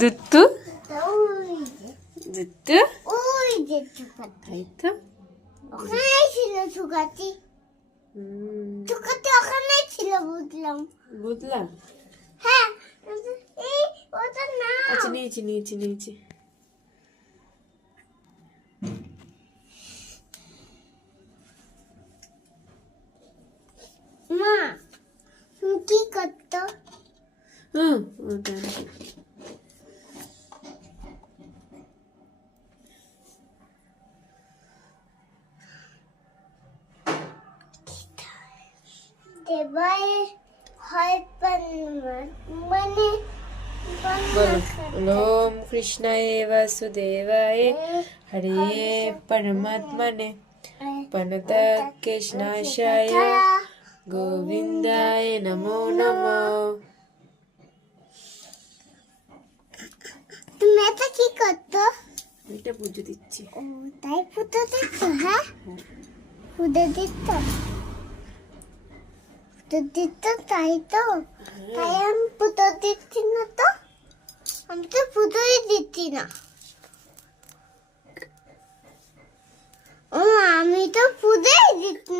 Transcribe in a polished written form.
দুত্তু দুত্তু ওই যে চুকাতি তাই তো ওখানে ছিল চুকাতি চুকাতি ওখানে ছিল বুঝলাম বুঝলাম হ্যাঁ এই ওটা না আচ্ছা নিয়েছি মা তুমি কি করতো ওটা দেবাই হয় মানে ओम कृष्णाय वासुदेवाय हरे परमात्मने प्रणत कृष्णाशाय गोविंदाय नमो नमो তুমি এটা কি করতো এটা পুজো দিচ্ছি ও তাই ফুটো দিত হ্যাঁ ফুটো দিত তাই তো তাই আমি ফুটো দিচ্ছি না তো আমি তো ফুটোই দিচ্ছি না ও আমি তো ফুটোই দিচ্ছি